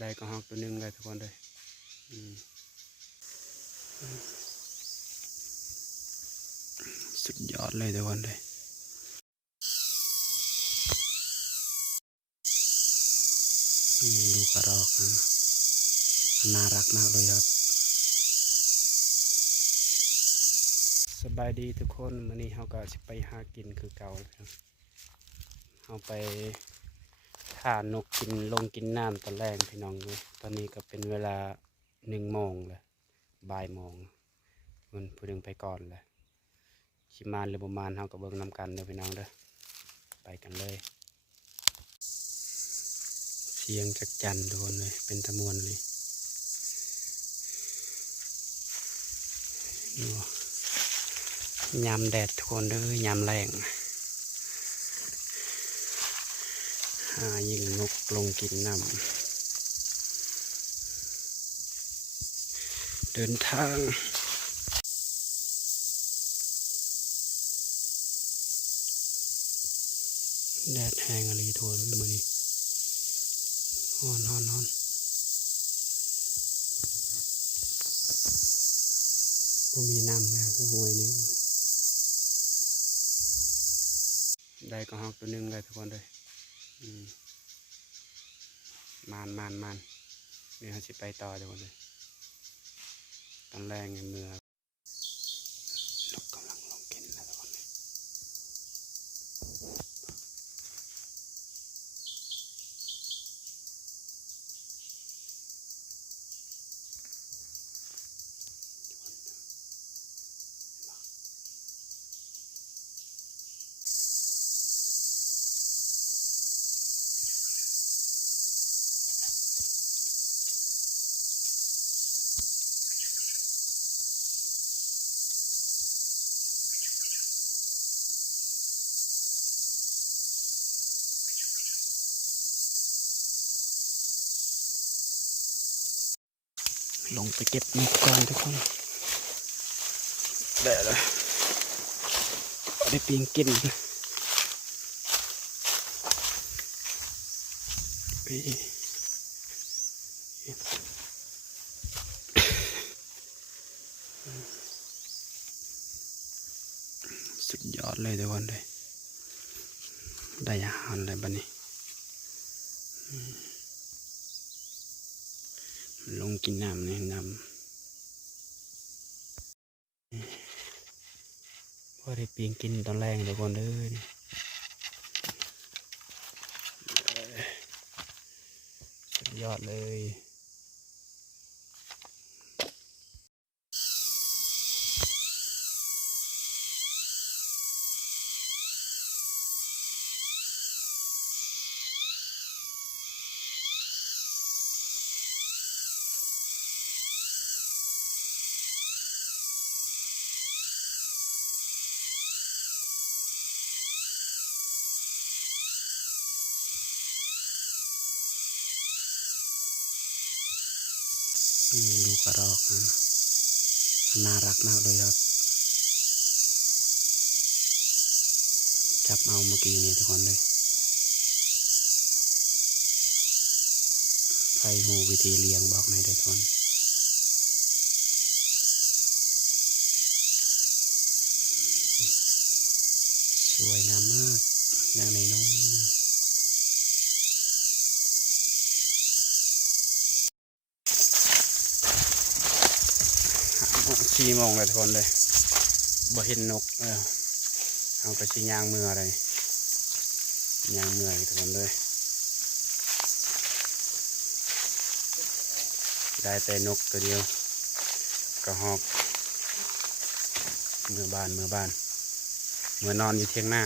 ได้ก็ฮอกตัวนึงเลยทุกคนเลยสุดยอดเลยทุกคนเลยดูกระรอกนะน่ารักมากเลยครับสบายดีทุกคนวันนี้เราก็จะไปหากินคือเก่าเราไปถ่านกกินลงกินน้ำตอนแรกพี่น้องดูตอนนี้ก็เป็นเวลา1 โมงเลยบ่ายโมงมันพูดถึงไปก่อนเลยชิมานหรือประมาณเราก็เบิ่งนำกันเด้อพี่น้องเด้อไปกันเลยเสียงจักจั่นทุกคนเลยเป็นตะมวนเลยยามแดดทุกคนเด้อยามแรงยิงนกลงกินน้ำเดินทางแดดแห้งอะไรทั่วเลยมื้อนี้ฮ้อนบ่มีน้ำแล้วคือห้วยนิ้วได้ก็ฮอกตัวนึงเลยทุกคนเลยมานนี่เขาสิไปต่อทุกคนเลยตอนแรกเมื่อนกกำลังลงกินแล้วทุกคนเลยลงไปเก็บนกก่อนทุกคนได้เลยได้ปีงกินสุดยอดเลยทุกคนเลยได้อาหารเลยบัดนี้ลงกินน้ำนี่น้ำพอได้ปีงกินตอนแรกทุกคนเลยสุดยอดเลยดูกระรอกนะน่ารักมากเลยครับจับเอาเมื่อกี้นี่ทุกคนเลยใครหูวิธีเลี้ยงบอกในอยเด้อทุกคนสวยงามมากอย่างในโน้น4 โมงเลยทุกคนเลยบ่เห็นนกเอาไปสิย่างมืออะไรย่างมือทุกคนเลยได้แต่นกตัวเดียวกระหอกเมื่อบ้านเมื่อนอนอยู่เทียงหน้า